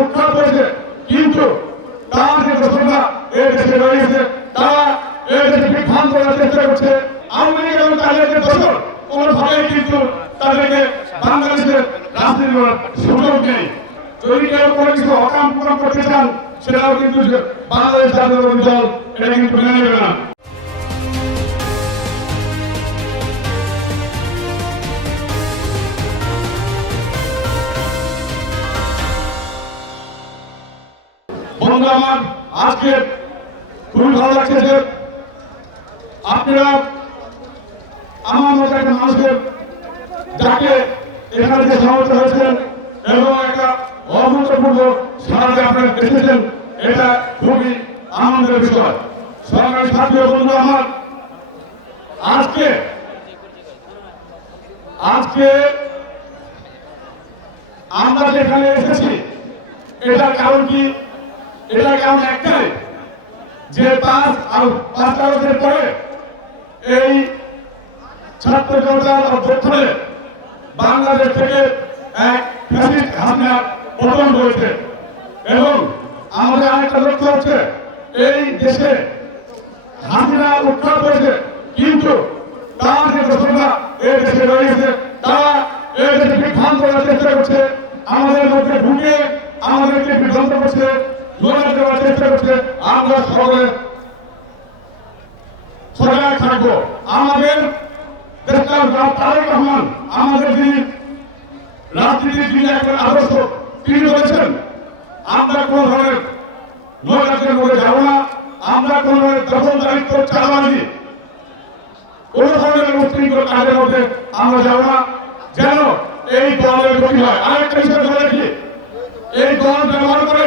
উৎখাত হয়েছে কিন্তু তার যে দোষরা এই দেশে রয়েছে তারা এই দেশে বিভ্রান্ত করার চেষ্টা করছে। আওয়ামী লীগ এবং তাদের যে দোষর কোনোভাবেই কিন্তু তাদেরকে বাংলাদেশের রাজনীতি করার সুযোগ নেই। যদি কেউ কোনো কিছু অকাম পূরণ করতে চান, সেটাও কিন্তু বাংলাদেশ জাতীয়তাবাদী দল, এটা কিন্তু মেনে নেবে বন্ধু আমার, আজকে খুবই ভালো লাগছে যে আপনারা আমার মতো একটা মানুষের যাকে এখানে যে সমাবেশ হয়েছেন এবং একটা অভূতপূর্ব সারাতে আপনারা এসেছেন এটা খুবই আনন্দের বিষয়। সরকারি ছাত্র বন্ধু আমার, আজকে আজকে আমরা যেখানে এসেছি, এটার কারণ কি? এটার কারণ একটাই যে পাঁচ আর পাঁচ বছর পরে এই ছাত্র জনতার অভ্যর্থনে বাংলাদেশ থেকে এক ফ্যাসিস্ট হাসিনা পতন হয়েছে। এবং আমাদের আরেকটা লক্ষ্য হচ্ছে, এই দেশে হাসিনা উৎখাত হয়েছে, কিন্তু তার যে দোষরা এই দেশে রয়েছে তারা এই দেশে বিভ্রান্ত করার চেষ্টা করছে, আমাদের মধ্যে ঢুকে আমাদেরকে বিভ্রান্ত করছে দেওয়ার আমরা সকলে সজাগ থাকব। আমাদের তারেক রহমান, আমাদের রাজনীতির একজন আদর্শ, তিনি বলেছেন, আমরা কোন ধরনের নৈরাজ্যের মধ্যে যাব না, আমরা কোন ধরনের দখলদারিত্ব চালাবাজি কোন ধরনের উশৃঙ্খল কাজের মধ্যে আমরা যাব না। যেন এই দলের গতি হয়। আরেকটা এই দল ব্যবহার করে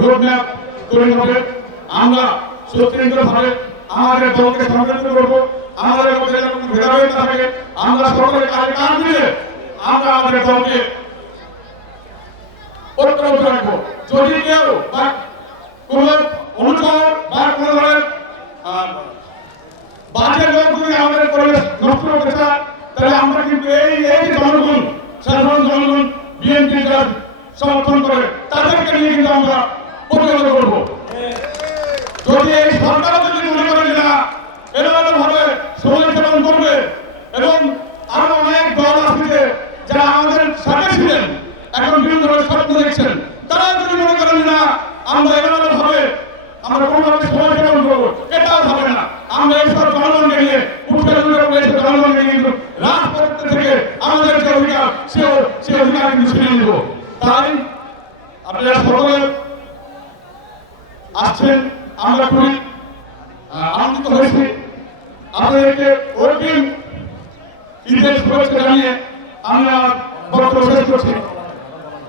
রোডম্যাপ তৈরি হবে। আমরা সুশৃঙ্খলভাবে আমাদের দলকে সংগঠিত করব। আমাদের মধ্যে ভেদাভেদ থাকে, আমরা সকলে কাজে কাজ মিলে আমরা আমাদের দলকে তাহলে আমরা কিন্তু এই এই জনগণ, সাধারণ জনগণ, বিএনপি সমর্থন করে, তাদেরকে নিয়ে আমরা প্রতিরোধ করব। যদি এই সরকার যদি মনে করে যে না এরকম ভাবে যাপন করবে এবং আরও অনেক দল আছে যারা আমাদের সাথে ছিলেন, এখন বিভিন্ন ধরনের স্বপ্ন দেখছেন তারা যদি মনে করেন না, আমরা এরকম ভাবে আমরা কোনোভাবে সময় যাপন করব, এটাও হবে না। আমরা এইসব জনগণকে নিয়ে উঠে উঠে করে এসব জনগণকে কিন্তু রাজপথ থেকে আমাদের যে অধিকার সে অধিকার কিন্তু ছিনিয়ে নিব। তাই আপনারা সকলে আসছেন আমরা খুবই আনন্দিত হয়েছি।